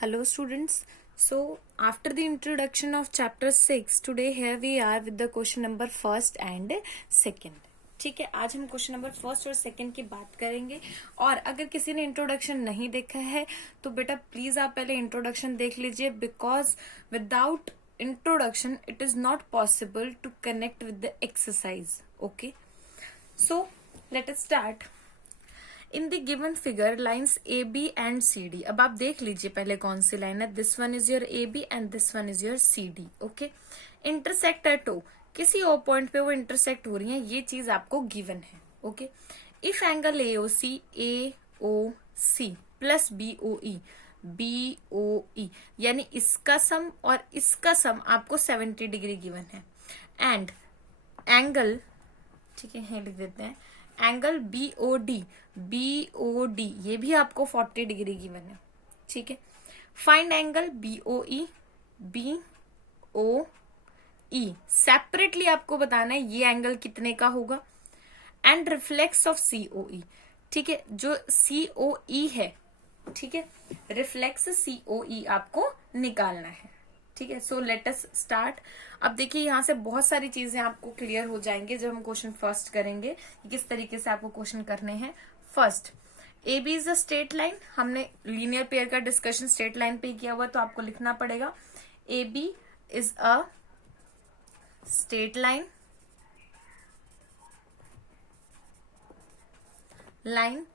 Hello students. So after the introduction of chapter 6, today here we are with the question number first and second. ठीक है, आज हम question number first और second की बात करेंगे। और अगर किसी ने इंट्रोडक्शन नहीं देखा है तो बेटा प्लीज आप पहले इंट्रोडक्शन देख लीजिए, because without introduction it is not possible to connect with the exercise. Okay, so let us start. In the given figure lines A B and C D. अब आप देख लीजिए पहले कौन सी लाइन है। This one is your A B and this one is your C D. Okay, intersect at O, किसी O point पे वो इंटरसेक्ट हो रही है, ये चीज आपको गिवन है। Okay, if angle A O C plus B O E यानी इसका सम और इसका सम आपको 70 डिग्री गिवन है। एंड एंगल, ठीक है लिख देते हैं, एंगल बी ओ डी ये भी आपको 40 डिग्री गिवन है। ठीक है, फाइंड एंगल बी ओ ई सेपरेटली आपको बताना है ये एंगल कितने का होगा। And reflex of C O ई, ठीक है, जो सी ओ ई है, ठीक है, रिफ्लेक्स सी ओ ई आपको निकालना है। ठीक है, सो लेट अस स्टार्ट। अब देखिए यहां से बहुत सारी चीजें आपको क्लियर हो जाएंगे जब हम क्वेश्चन फर्स्ट करेंगे, किस तरीके से आपको क्वेश्चन करने हैं। First, A B is a straight line. हमने लीनियर पेयर का डिस्कशन स्ट्रेट लाइन पे किया हुआ, तो आपको लिखना पड़ेगा A B is a straight line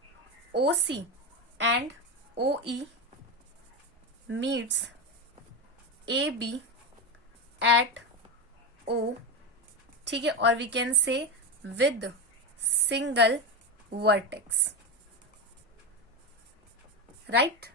O C and O E meets A B at O, ठीक है, और we can say with single vertex, right.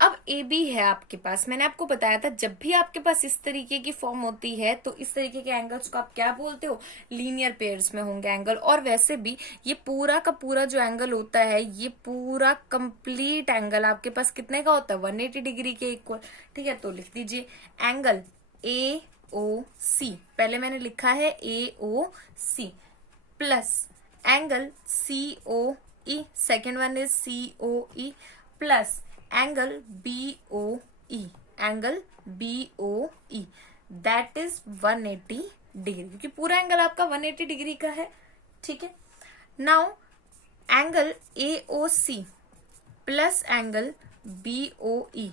अब ए बी है आपके पास, मैंने आपको बताया था जब भी आपके पास इस तरीके की फॉर्म होती है तो इस तरीके के एंगल्स को आप क्या बोलते हो, लीनियर पेयर्स में होंगे एंगल। और वैसे भी ये पूरा का पूरा जो एंगल होता है, ये पूरा कंप्लीट एंगल आपके पास कितने का होता है, 180 डिग्री के इक्वल। ठीक है, तो लिख दीजिए एंगल ए ओ सी, पहले मैंने लिखा है A O C, plus angle C O E, second one is C O E, plus angle B O E that is 180 degree, क्योंकि पूरा एंगल आपका 180 डिग्री का है। ठीक है, now angle A O C plus angle B O E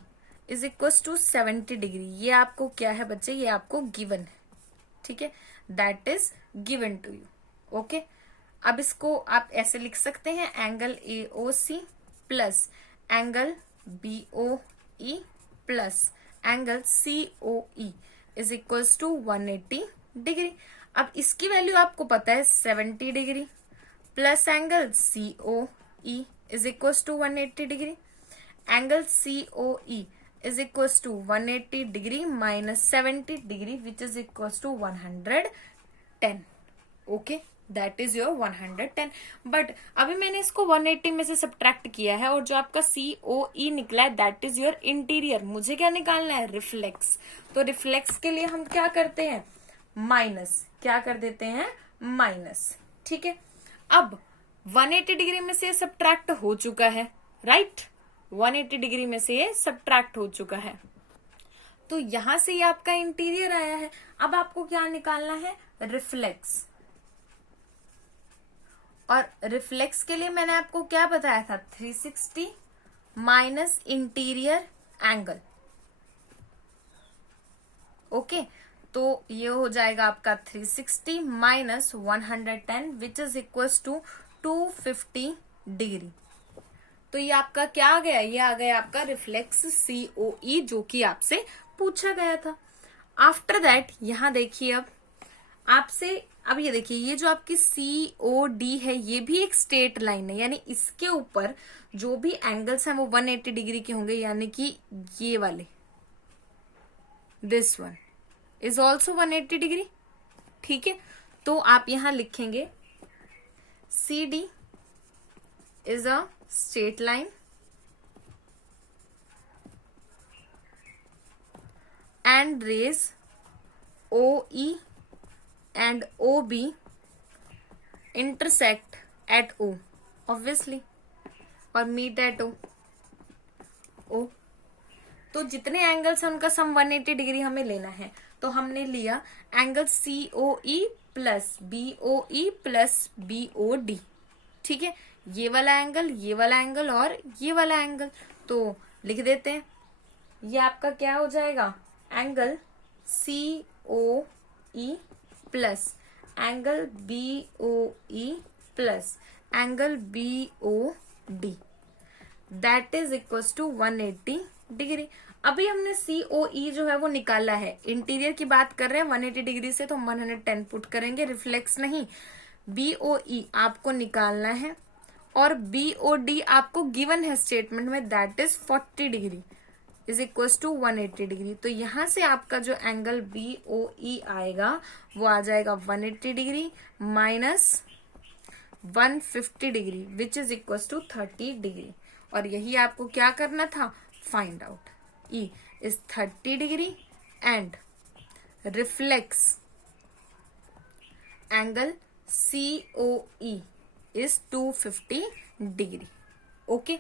is equal to 70 degree. ये आपको क्या है बच्चे, ये आपको गिवन है। ठीक है, that is given to you. Okay, अब इसको आप ऐसे लिख सकते हैं, angle A O C plus angle B O E plus angle C O E is equals to 180 degree. अब इसकी वैल्यू आपको पता है 70 degree, plus angle C O E is equals to 180 degree, angle C O E is equals to 180 degree minus 70 degree which is equals to 110। Okay, that is your 110। But अभी मैंने इसको 180 में से सब्ट्रैक्ट किया है, और जो आपका सी ओ ई निकला है दैट इज योर इंटीरियर। मुझे क्या निकालना है, रिफ्लेक्स। तो रिफ्लेक्स के लिए हम क्या करते हैं, माइनस, क्या कर देते हैं, माइनस। ठीक है, अब 180 डिग्री में से सब्ट्रैक्ट हो चुका है, राइट, 180 डिग्री में से ये सब्ट्रैक्ट हो चुका है, तो यहां से ये आपका इंटीरियर आया है। अब आपको क्या निकालना है, रिफ्लेक्स। और रिफ्लेक्स के लिए मैंने आपको क्या बताया था, 360 माइनस इंटीरियर एंगल। ओके, तो ये हो जाएगा आपका 360 minus 110 which is equal to 250 degree. तो ये आपका क्या आ गया, ये आ गया आपका रिफ्लेक्स सी ओ ई, जो कि आपसे पूछा गया था। आफ्टर दैट यहां देखिए, अब आपसे, अब ये देखिए, ये जो आपकी सी ओ डी है ये भी एक स्ट्रेट लाइन है, यानी इसके ऊपर जो भी एंगल्स हैं वो 180 डिग्री के होंगे, यानी कि ये वाले, this one is also 180 degree. ठीक है, तो आप यहां लिखेंगे C D is a straight line and rays O E and OB intersect at O, obviously, or meet at O. तो जितने एंगल्स हैं उनका सम 180 डिग्री हमें लेना है। तो हमने लिया angle COE plus BOE plus BOD, ठीक है, ये वाला एंगल, ये वाला एंगल और ये वाला एंगल। तो लिख देते हैं, ये आपका क्या हो जाएगा, angle COE plus angle BOE plus angle BOD, that is equals to 180 degree. अभी हमने COE जो है वो निकाला है, इंटीरियर की बात कर रहे हैं 180 डिग्री से, तो हम 110 पुट करेंगे, रिफ्लेक्स नहीं। BOE आपको निकालना है और BOD आपको गिवन है स्टेटमेंट में, that is 40 degree is equal to 180 degree. तो यहां से आपका जो एंगल BOE आएगा वो आ जाएगा 180 degree minus 150 degree which is equal to 30 degree. और यही आपको क्या करना था, find out E is 30 degree and reflex angle COE is 250 degree. Okay,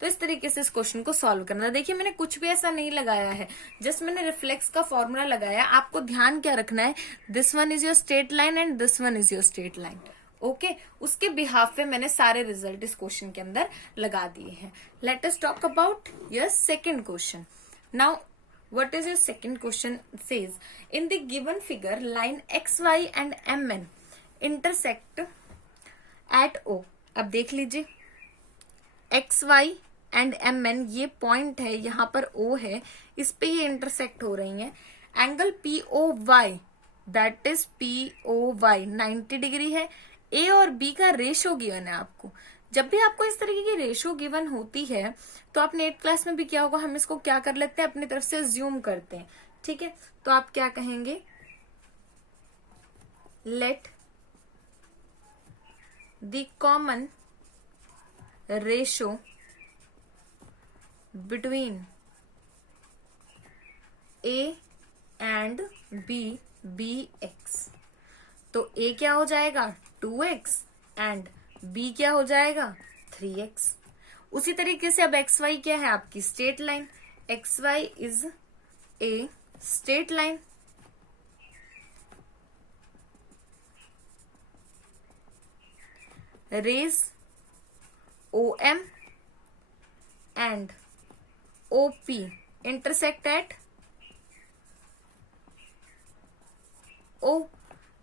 तो इस तरीके से इस क्वेश्चन को सॉल्व करना। देखिए मैंने कुछ भी ऐसा नहीं लगाया है, जस्ट मैंने रिफ्लेक्स का फॉर्मूला लगाया। आपको ध्यान क्या रखना है, this one is your straight line and this one is your straight line. Okay, उसके बिहाफ पे मैंने सारे रिजल्ट इस क्वेश्चन के अंदर लगा दिए हैं। Let us talk about your second question. Now what is your second question? It says in the given figure line XY and MN intersect at O। अब देख लीजिए XY एंड MN ये पॉइंट है, यहाँ पर O है, इस पे ये इंटरसेक्ट हो रही है। Angle POY that is POY 90 degree है। A और B का रेशो गिवन है आपको। जब भी आपको इस तरीके की रेशो गिवन होती है तो आपने 8th क्लास में भी किया होगा, हम इसको क्या कर लेते हैं, अपनी तरफ से ज्यूम करते हैं, ठीक है। तो आप क्या कहेंगे, let the common ratio between A and B be x। तो A क्या हो जाएगा 2x एंड B क्या हो जाएगा 3x। उसी तरीके से अब XY क्या है, आपकी straight line. XY is a straight line. Rays OM and OP intersect at O।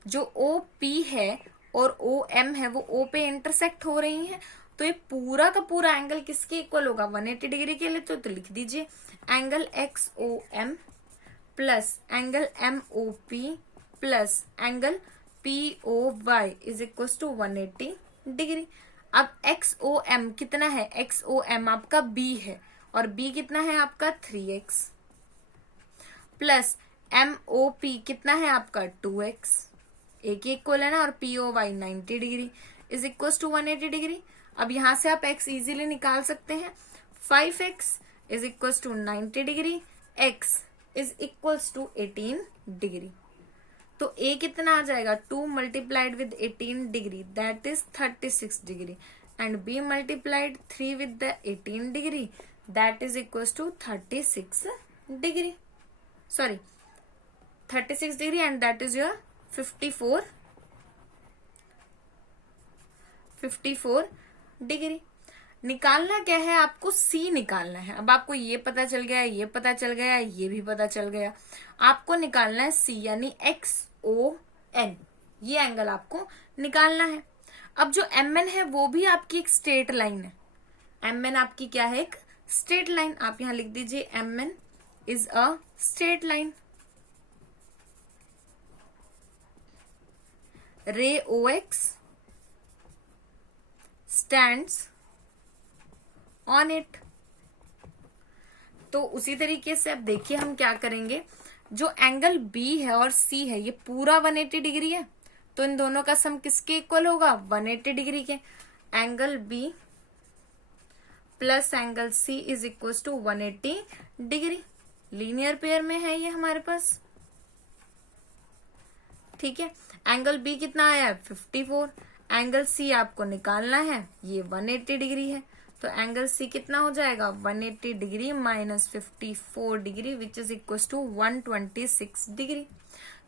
जो OP है और OM है वो O पे इंटरसेक्ट हो रही हैं, तो ये पूरा का पूरा एंगल किसके इक्वल होगा, 180 डिग्री के लिए। तो लिख दीजिए angle XOM plus angle MOP plus angle POY is equal to 180 degree. अब XOM कितना है, XOM आपका B है और B कितना है आपका 3x प्लस MOP कितना है आपका 2x, एक ही इक्वल है ना, और POY 90 degree is equal to 180 degree. अब यहां से आप x इजीली निकाल सकते हैं। 5x is equal to 90 degree, x is equal to 18 degree. तो a कितना आ जाएगा, 2 multiplied with 18 degree that is 36 degree and b multiplied 3 with the 18 degree that is equal to 36 degree, sorry 36 degree and that is your 54 degree. निकालना क्या है, आपको C निकालना है। अब आपको ये पता चल गया, ये पता चल गया, ये भी पता चल गया, आपको निकालना है C यानी XON, ये एंगल आपको निकालना है। अब जो MN है वो भी आपकी एक स्ट्रेट लाइन है। MN आपकी क्या है, एक स्ट्रेट लाइन। आप यहां लिख दीजिए MN is a straight line. रे OX stands on it। तो उसी तरीके से अब देखिए हम क्या करेंगे, जो एंगल B है और C है ये पूरा 180 डिग्री है, तो इन दोनों का सम किसके इक्वल होगा, 180 डिग्री के। Angle B plus angle C is equal to 180 degree. Linear pair में है ये हमारे पास, ठीक है। एंगल B कितना आया है 54, एंगल C आपको निकालना है, ये 180 डिग्री है। तो एंगल सी कितना हो जाएगा 180 degree minus 54 degree which is equal to 126 degree.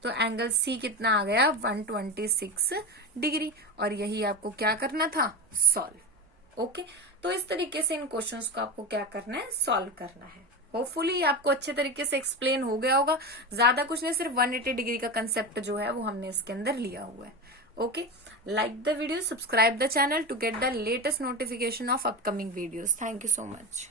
तो एंगल सी कितना आ गया 126 डिग्री, और यही आपको क्या करना था सॉल्व। ओके, तो इस तरीके से इन क्वेश्चंस को आपको क्या करना है सॉल्व करना है। होपफुली आपको अच्छे तरीके से एक्सप्लेन हो गया होगा, ज्यादा कुछ नहीं, सिर्फ 180 डिग्री का कंसेप्ट जो है वो हमने इसके अंदर लिया हुआ है। Okay, like the video, subscribe the channel to get the latest notification of upcoming videos. Thank you so much.